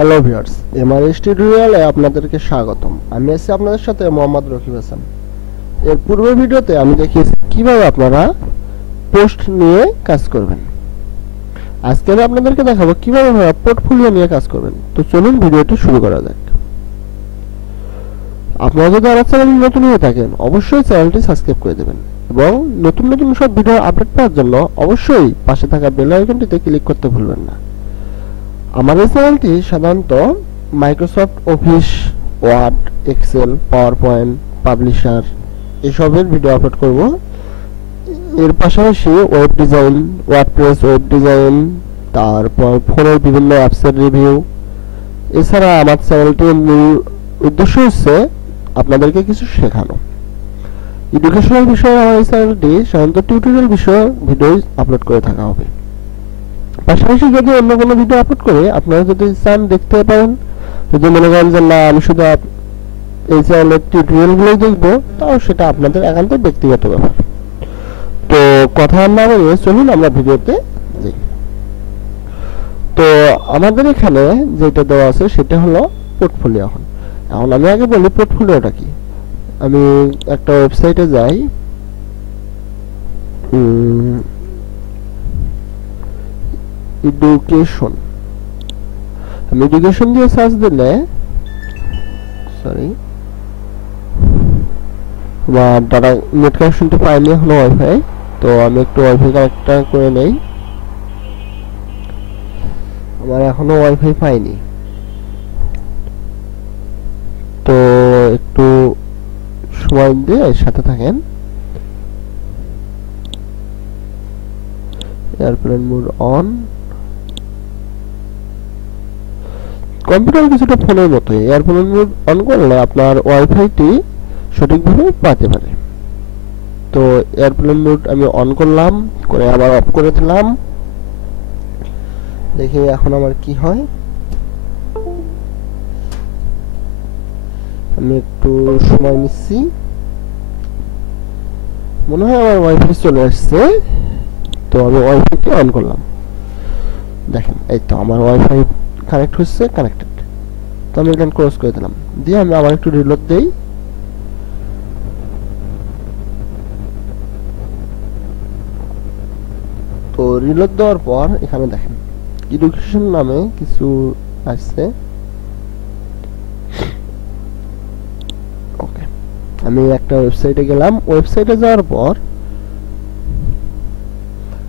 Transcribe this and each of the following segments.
Hello viewers, Mrs টিউটোরিয়ালে আপনাদেরকে স্বাগতম। আমি আছি আপনাদের সাথে মোহাম্মদ রকিব হাসান। এর পূর্বের ভিডিওতে আমি দেখিয়েছি কিভাবে আপনারা পোস্ট নিয়ে কাজ করবেন। আজকে আমি আপনাদেরকে দেখাবো কিভাবে আপনারা পোর্টফোলিও নিয়ে কাজ করবেন। তো চলুন ভিডিওটি শুরু করা যাক। আপনারা যদি আমার চ্যানেলে নতুন হয়ে থাকেন অবশ্যই চ্যানেলটি সাবস্ক্রাইব করে দেবেন এবং নতুন নতুন সব ভিডিও আপডেট পাওয়ার জন্য অবশ্যই পাশে থাকা বেল আইকনটিতে ক্লিক করতে ভুলবেন না। আমাদের চ্যানেলটি সাধারণত Microsoft Office, Word, Excel, PowerPoint, Publisher এসবের ভিডিও আপলোড করব। এর পাশাপাশি web design, WordPress web design, তারপর ফোনের বিভিন্ন অ্যাপসের রিভিউ। এছাড়া আমার চ্যানেলটির মূল উদ্দেশ্য হচ্ছে আপনাদেরকে কিছু শেখানো। এডুকেশনাল বিষয়ে আমার এই চ্যানেলটি সাধারণত টিউটোরিয়াল বিষয়ে ভিডিও আপলোড করে থাকা হবে। পাশাপাশি যদি অন্য কোনো ভিডিও আপলোড করে আপনারা যদি চান দেখতে পারেন, যদি মনে করেন যে না আমি শুধু এই চ্যানেলের টিউটোরিয়ালগুলোই দেখবো, তাও সেটা আপনাদের একান্ত ব্যক্তিগত ব্যাপার। তো কথা না বলে চলুন আমরা ভিডিওতে যাই। তো আমাদের এখানে যেটা দেওয়া আছে সেটা হলো পোর্টফোলিও। এখন আমি আগে বলি পোর্টফোলিওটা কি। আমি একটা ওয়েবসাইটে যাই, এডুকেশন। আমি এডুকেশন দিয়ে সার্চ দিলে আমার ডাটা নেট কানেকশনটা পাইনি এখনো ওয়াইফাই। তো আমি একটু ওয়াইফাই কানেক্টটা করে নেই। আমার এখনো ওয়াইফাই পাইনি, তো একটু সময় দিয়ে সাথে থাকেন। Airplane mode on. কম্পিউটার কিছুটা ফোনের মতোই এয়ারপ্লেন মোড অন করলে আপনার ওয়াইফাইটি সঠিকভাবে পাতে পারে। তো এয়ারপ্লেন মোড আমি অন করলাম, করে আবার অফ করে দিলাম। দেখি এখন আমার কি হয়। আমি একটু সময় নিচ্ছি, মনে হয় আমার ওয়াইফাই চলে আসছে। তো আমি ওয়াইফাইটি অন করলাম, দেখেন এই তো আমার ওয়াইফাই কানেক্ট হচ্ছে, কানেক্টেড। তো আমি এটা ক্লোজ করে দিলাম, দিয়ে আমি আবার একটু রিলোড দেই। তো রিলোড দেওয়ার পর এখানে দেখেন এডুকেশন নামে কিছু আসছে। ওকে, আমি একটা ওয়েবসাইটে গেলাম। ওয়েবসাইটে যাওয়ার পর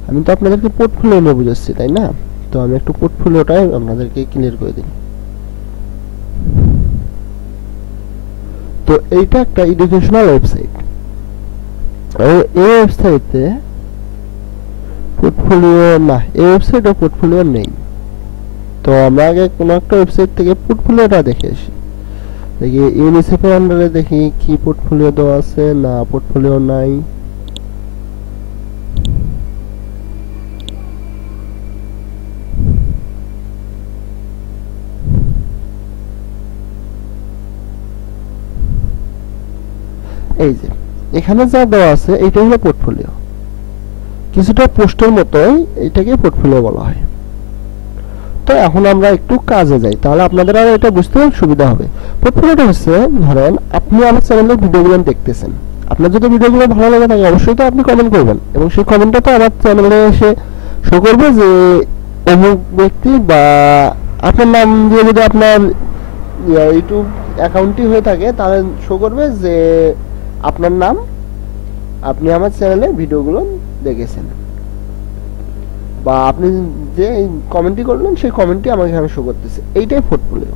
আমি তো আপনাদেরকে পোর্টফোলিও নিয়ে বুঝাচ্ছি, তাই না? তো আমি একটু পোর্টফোলিওটাই আপনাদেরকে ক্লিয়ার করে দিই। তো এইটা একটা এডুকেশনাল ওয়েবসাইট। এই ওয়েবসাইটে পোর্টফোলিও না, এই ওয়েবসাইটে পোর্টফোলিও নেই। তো আমরা আগে কোনো একটা ওয়েবসাইট থেকে পোর্টফোলিওটা দেখে আসি। দেখি ইউনিসেফের আন্ডারে দেখি কি পোর্টফোলিও দেওয়া আছে। না, পোর্টফোলিও নাই। এই যে এখানে যা দেওয়া আছে এইটা হলো পোর্টফোলিও। কিছুটা পোস্টের মতোই এটাকে পোর্টফোলিও বলা হয়। তো এখন আমরা একটু কাজে যাই, তাহলে আপনাদের আর এটা বুঝতে সুবিধা হবে। পোর্টফোলিওটা হচ্ছে, ধরেন আপনি আমার চ্যানেলের ভিডিওগুলো দেখতেছেন। আপনার যদি ভিডিওগুলো ভালো লাগে থাকে অবশ্যই তো আপনি কমেন্ট করবেন, এবং সেই কমেন্টটা তো আমার চ্যানেলে এসে শো করবে যে অমুক ব্যক্তি, বা আপনার নাম দিয়ে যদি আপনার ইউটিউব অ্যাকাউন্টই হয়ে থাকে তাহলে শো করবে যে আপনার নাম, আপনি আমার চ্যানেলে ভিডিওগুলো দেখেছেন, বা আপনি যে কমেন্টই করলেন সেই কমেন্টটি আমাকে এখানে শো করতেছে। এইটাই পোর্টফোলিও।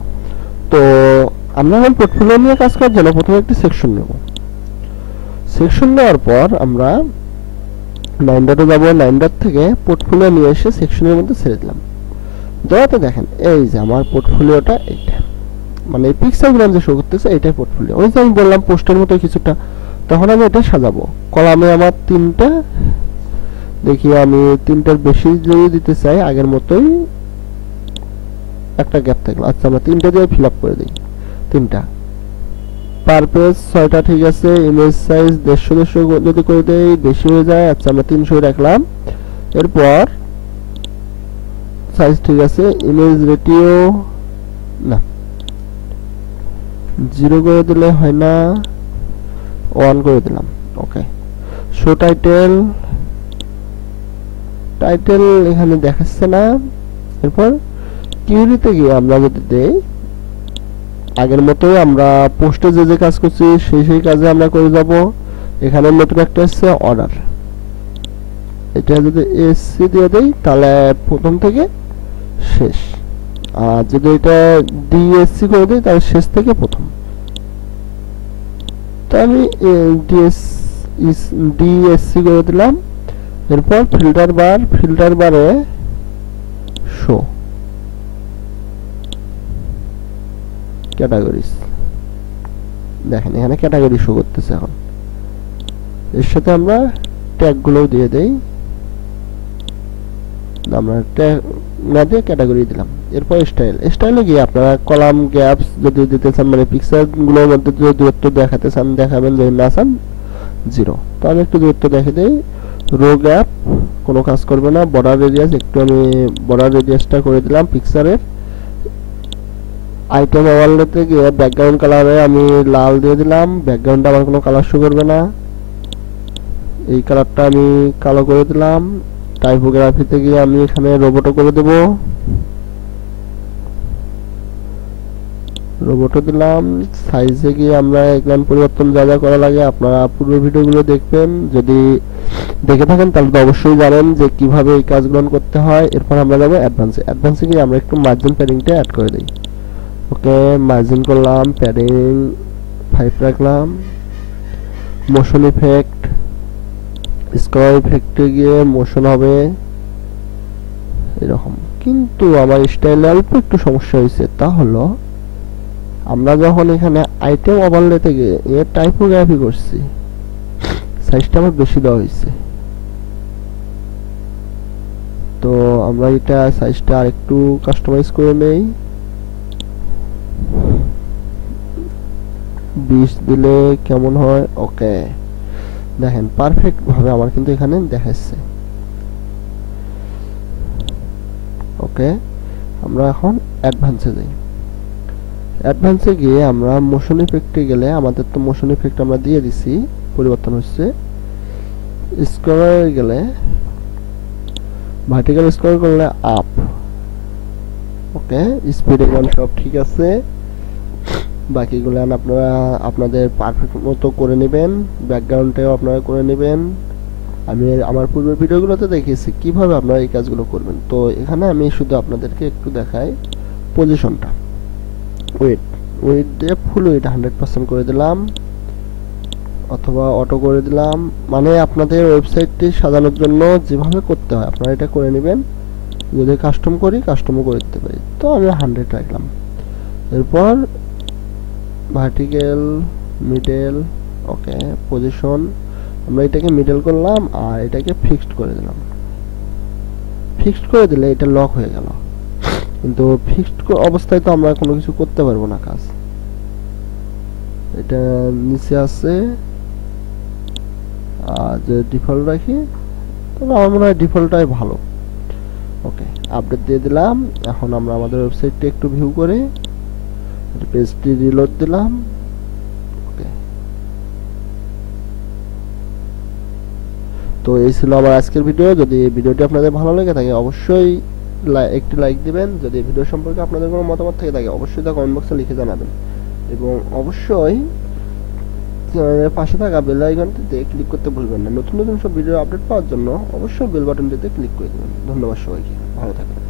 তো আমরা এখন পোর্টফোলিও নিয়ে কাজ করার জন্য প্রথমে একটি সেকশন নেব। সেকশন নেওয়ার পর আমরা 9 যাব। 9 থেকে পোর্টফোলিও নিয়ে এসে সেকশনের মধ্যে ছেড়ে দিলাম। দেওয়াতে দেখেন এই যে আমার পোর্টফোলিওটা এইটা, মানে এই পিক্সেলগুলো যে শো করতেছে এইটাই পোর্টফোলিও। ওই যে আমি বললাম পোস্টের মতো কিছুটা। তখন আমি এটা সাজাবো। কলামে আমার 3টা, দেখি আমি 3টার বেশি যদি দিতে চাই আগের মতোই একটা গ্যাপ থাকলো। আচ্ছা, আমরা 3টা দিয়ে ফিল আপ করে দিই। 3টা পার পেজ 6টা, ঠিক আছে। ইমেজ সাইজ 150 যদি করে দেই বেশি হয়ে যায়। আচ্ছা, আমরা 300 রাখলাম। এরপর সাইজ ঠিক আছে। ইমেজ রেটিও না 0 করে দিলে হয় না, 1 করে দিলাম। ওকে, শো টাইটেল, টাইটেল এখানে দেখাচ্ছে না। এরপর কিউরিতে গিয়ে আমরা যদি দেই, আগের মতোই আমরা পোস্টে যে যে কাজ করছি সেই কাজে আমরা করে যাব। এখানে নতুন একটা আছে অর্ডার, এটা যদি এসসি দিয়ে দেই তাহলে প্রথম থেকে শেষ, আর যদি এটা ডিএসসি করে দিই তাহলে শেষ থেকে প্রথম। তো আমি ডিএসসি করে দিলাম। এরপর ফিল্টার বারে শো ক্যাটাগরিজ, দেখেন এখানে ক্যাটাগরি শো করতেছে। এখন এর সাথে আমরা ট্যাগ গুলো দিয়ে দেই, আমরা ট্যাগ না দিয়ে ক্যাটাগরি দিলাম। এরপর স্টাইলে গিয়ে আপনারা কলাম গ্যাপস যদি দিতে চান, মানে পিকচার গুলোর মধ্যে যদি দূরত্ব দেখাতে চান দেখাবেন, যদি না চান 0। তো আমি একটু দূরত্ব দেখে দেই। রো গ্যাপ কোনো কাজ করবে না। বর্ডার রেডিয়াস একটু আমি বর্ডার রেডিয়াসটা করে দিলাম পিকচারের। আইটেম ওভারলেতে গিয়ে ব্যাকগ্রাউন্ড কালারে আমি লাল দিয়ে দিলাম, ব্যাকগ্রাউন্ডটা আমার কোনো কালার শো করবে না, এই কালারটা আমি কালো করে দিলাম। টাইপোগ্রাফিতে গিয়ে আমি এখানে রোবটও করে দেব, রোবটও দিলাম। সাইজে গিয়ে আমরা এগুলো পরিবর্তন যা যা করা লাগে আপনারা পূর্ব ভিডিওগুলো দেখবেন, যদি দেখে থাকেন তাহলে তো অবশ্যই জানেন যে কিভাবে এই কাজগুলো করতে হয়। এরপর আমরা যাব অ্যাডভান্সে গিয়ে আমরা একটু মার্জিন প্যাডিংটা অ্যাড করে দিই। ওকে, মার্জিন করলাম, প্যাডিং 5 রাখলাম। মোশন ইফেক্ট, স্কয়ার ইফেক্টে গিয়ে মোশন হবে এরকম। কিন্তু আমার স্টাইলে অল্প একটু সমস্যা হয়েছে, তা হলো আমরা যখন এখানে আইটেম ওভারলেতে গিয়ে টাইপোগ্রাফি করছি, সাইজটা আমার বেশি দেওয়া হয়েছে। তো আমরা এটা সাইজটা আরেকটু কাস্টমাইজ করে নেই, 20 দিলে কেমন হয়। ওকে, দেখেন পারফেক্ট ভাবে আমার কিন্তু এখানে দেখাচ্ছে। ওকে, আমরা এখন অ্যাডভান্সে যাই। অ্যাডভান্সে গিয়ে আমরা মোশন ইফেক্টে গেলে, আমাদের তো মোশন ইফেক্ট আমরা দিয়ে দিছি, পরিবর্তন হচ্ছে। স্ক্রলে গেলে ভার্টিক্যাল স্ক্রল করলে আপ। ওকে, স্পিড এখানে সব ঠিক আছে, বাকিগুলো আপনারা আপনাদের পারফেক্ট মতো করে নেবেন। ব্যাকগ্রাউন্ডটাও আপনারা করে নেবেন। আমি আমার পূর্বের ভিডিওগুলোতে দেখিয়েছি কিভাবে আপনারা এই কাজগুলো করবেন। তো এখানে আমি শুধু আপনাদেরকে একটু দেখাই পজিশনটা। ওয়েট দিয়ে ফুল ওয়েট 100% করে দিলাম, অথবা অটো করে দিলাম, মানে আপনাদের ওয়েবসাইটটি সাজানোর জন্য যেভাবে করতে হয় আপনারা এটা করে নেবেন। যদি কাস্টম করি কাস্টমও করে দিতে পারি। তো আমি 100 রাখলাম। এরপর ভার্টিক্যাল, মিডল, ওকে, পজিশন আমরা এটাকে মিডল করলাম আর এটাকে ফিক্সড করে দিলাম। ফিক্সড করে দিলে এটা লক হয়ে গেল, কিন্তু ফিক্সড অবস্থায় তো আমরা কোনো কিছু করতে পারবো না কাজ। এটা নিচে আছে, আর যে ডিফল্ট রাখি, তবে আমার মনে হয় ডিফল্টটাই ভালো। ওকে, আপডেট দিয়ে দিলাম। এখন আমরা আমাদের ওয়েবসাইটটা একটু ভিউ করে পেজটি রিলোড দিলাম। ওকে, তো এই ছিল আমার আজকের ভিডিও। যদি ভিডিওটি আপনাদের ভালো লেগে থাকে অবশ্যই একটি লাইক দিবেন। যদি ভিডিও সম্পর্কে আপনাদের কোনো মতামত থেকে থাকে অবশ্যই তা কমেন্ট বক্সে লিখে জানাবেন, এবং অবশ্যই পাশে থাকা বেল আইকনটিতে ক্লিক করতে ভুলবেন না। নতুন নতুন সব ভিডিও আপডেট পাওয়ার জন্য অবশ্যই বেল বাটনটিতে ক্লিক করে দেবেন। ধন্যবাদ সবাইকে, ভালো থাকবেন।